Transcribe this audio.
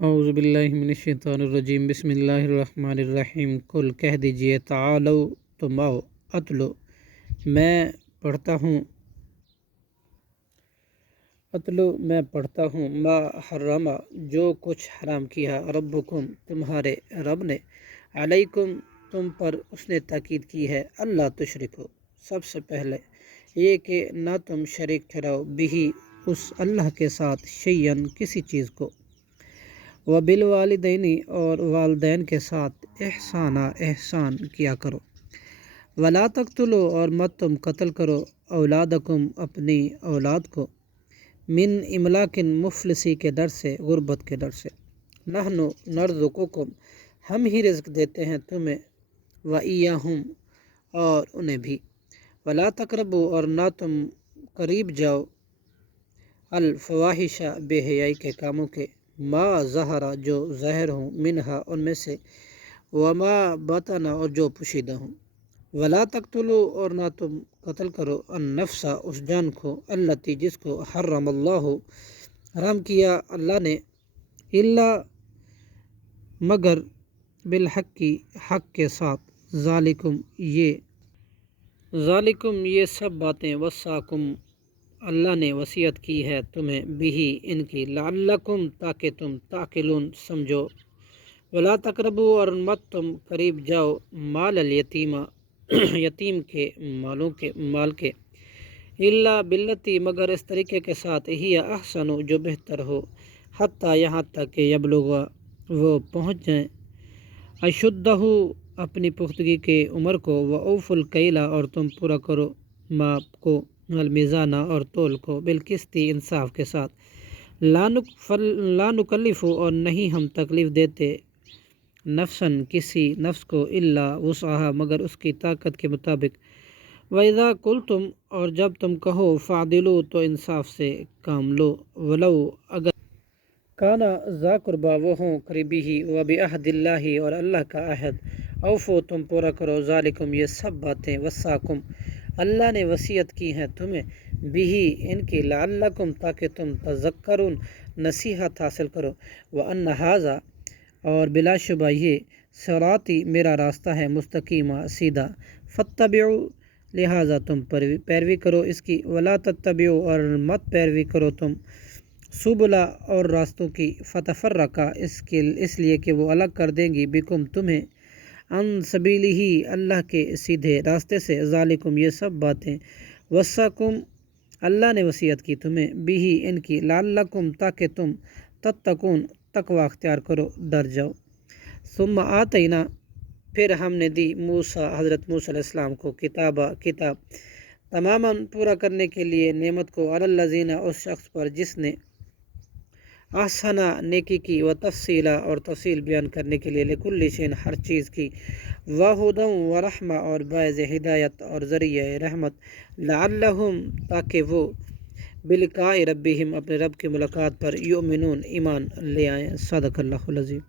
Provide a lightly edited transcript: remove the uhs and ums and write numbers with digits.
اعوذ باللہ من الشیطان الرجیم بسم اللہ الرحمن الرحیم قل کہہ دیجئے تعالو تم آؤ اتلو میں پڑھتا ہوں ما حرما جو کچھ حرام کیا ربکم تمہارے رب نے علیکم تم پر اس نے تاکید کی ہے اللہ تشرکو سب سے پہلے یہ کہ نہ تم شریک ٹھہراؤ بھی اس اللہ کے ساتھ شیئن کسی چیز کو وبالوالدین اور والدین کے ساتھ احسان کیا کرو ولا تقتلوا اور مت تم قتل کرو اولادکم اپنی اولاد کو من املاک مفلسی کے ڈر سے غربت کے ڈر سے نحن نرزقکم ہم ہی رزق دیتے ہیں تمہیں وایاہم اور انہیں بھی ولا تقربوا اور نہ تم قریب جاؤ الفواحش بے حیائی کے کاموں کے ما ظہرا جو ظاہر ہوں منہا ان میں سے وما بطنا اور جو پوشیدہ ہوں ولا تقتلوا اور نہ تم قتل کرو النفس اس جان کو التی جس کو حرم اللہ حرام کیا اللہ نے الا مگر بالحق کی حق کے ساتھ ذالکم یہ سب باتیں وصاکم اللہ نے وصیت کی ہے تمہیں بھی ان کی لعلکم تاکہ تم تعقلون سمجھو ولا تقربوا اور مت تم قریب جاؤ مال الیتیمہ یتیم کے مال کے الا باللتی مگر اس طریقے کے ساتھ ہی احسن جو بہتر ہو حتیٰ یہاں تک کہ یبلغ وہ پہنچ جائیں اشدہ اپنی پختگی کے عمر کو واوفوا الکیل اور تم پورا کرو ماپ کو المیزانہ اور تول کو بالقسط انصاف کے ساتھ لا نکلف اور نہیں ہم تکلیف دیتے نفساً کسی نفس کو الا وسعها مگر اس کی طاقت کے مطابق وَإِذَا قُلْتُمْ اور جب تم کہو فَعْدِلُوا تو انصاف سے کام لو ولو اگر کانا ذا قربا وہ ہوں قریبی ہی وَبِعَهْدِ اللَّهِ اور اللہ کا عہد اوفو تم پورا کرو ذالکم یہ سب باتیں وصاکم اللہ نے وصیت کی ہیں تمہیں بھی ان کی لعلکم تاکہ تم تذکرون نصیحت حاصل کرو وَأَنَّ هَذَا اور بلا شبہ یہ صراطی میرا راستہ ہے مستقیمہ سیدھا فاتبعوا لہٰذا تم پیروی کرو اس کی ولا تتبعوا اور مت پیروی کرو تم سبلا اور راستوں کی فتفرقا اس لیے کہ وہ الگ کر دیں گی بکم تمہیں ان سبیلہ اللہ کے سیدھے راستے سے ذالکم یہ سب باتیں وصاکم اللہ نے وصیت کی تمہیں بھی ان کی لعلکم تاکہ تم تتقون تقوی اختیار کرو ڈر جاؤ ثم آتینا پھر ہم نے دی موسیٰ حضرت موسیٰ علیہ السلام کو کتاب تماماً پورا کرنے کے لیے نعمت کو علی الذین اس شخص پر جس نے احسنہ نیکی کی و تفصیلا اور تفصیل بیان کرنے کے لیے لکل شین ہر چیز کی وہدی و رحمہ اور باعث ہدایت اور ذریعہ رحمت لعلہم تاکہ وہ بلقاء ربہم اپنے رب کی ملاقات پر یؤمنون ایمان لے آئیں صدق اللہ العظیم.